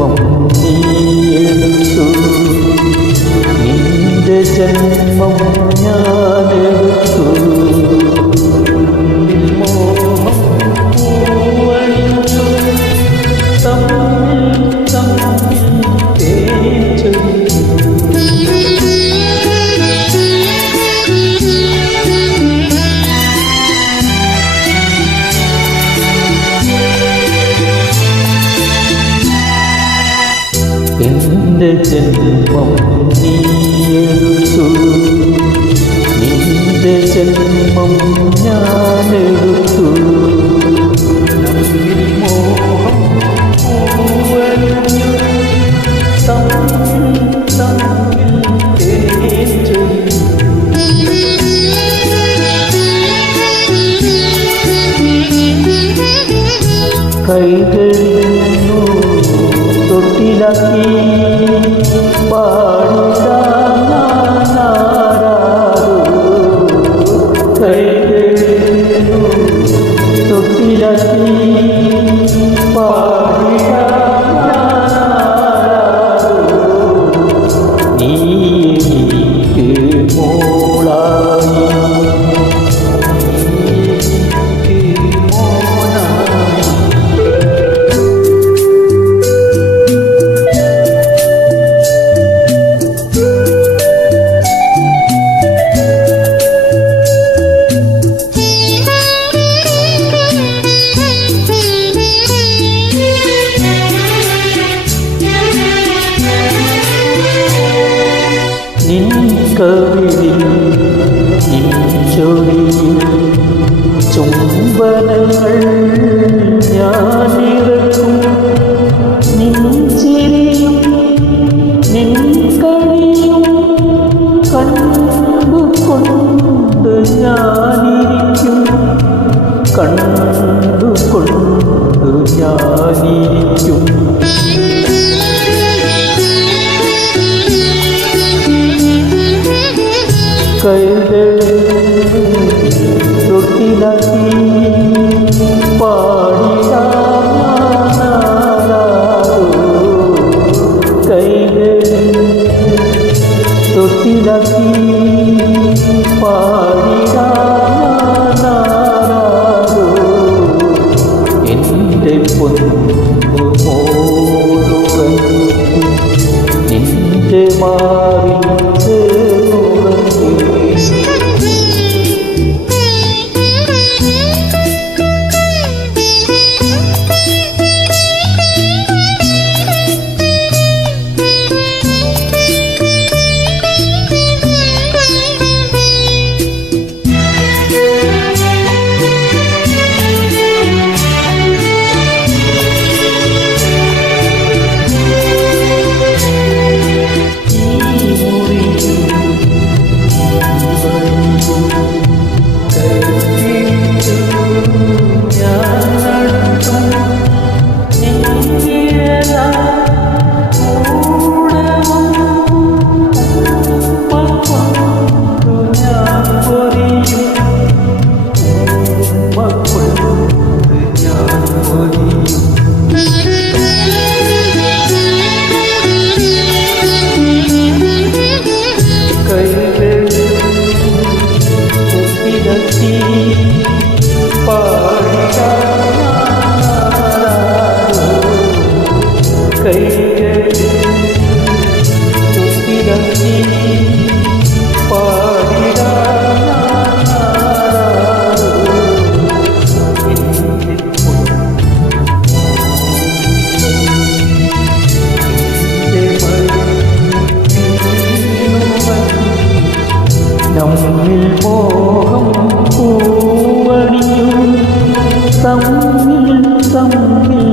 ജന്മം നീ എടുത്തു, നിന്റെ ജന്മം ഞാനെടുത്തു. മോഹം പൂവണിഞ്ഞു തമ്മിൽ തമ്മിൽ തേച്ചു. എന്റെ ജന്മം നീ എടുത്തു, നിന്റെ ജന്മം ഞാനെടുത്തു. മോഹം പൂവണിഞ്ഞു തമ്മിൽ തമ്മിൽ തേച്ചു. കൈകളിൽ തൊട്ടിലാക്കി പാടിടാനാരോ, കൈകളിൽ തൊട്ടിലാക്കി പാടിടാനാരോ, നീ എനിക്ക് മോളായി, നിൻ കവിളിൽ നിൻ ചൊടിയിൽ ചുംബനങ്ങൾ ഞാനിറക്കും. നിൻ ചിരിയും നിൻ കളിയും കണ്ടുകൊണ്ട് ഞാനിരിക്കും, കണ്ടുകൊണ്ട് ഞാനിരിക്കും. കൈകളിൽ തൊട്ടിലാക്കി പാടിടാനാരോ, കൈകളിൽ തൊട്ടിലാക്കി പാടിടാനാരോ, എൻ്റെ പൊന്നു മോളുകൾ നിന്റെ മാറിൽ നമ്മിൽ മോഹം പൂവണിഞ്ഞു തമ്മിൽ തമ്മിൽ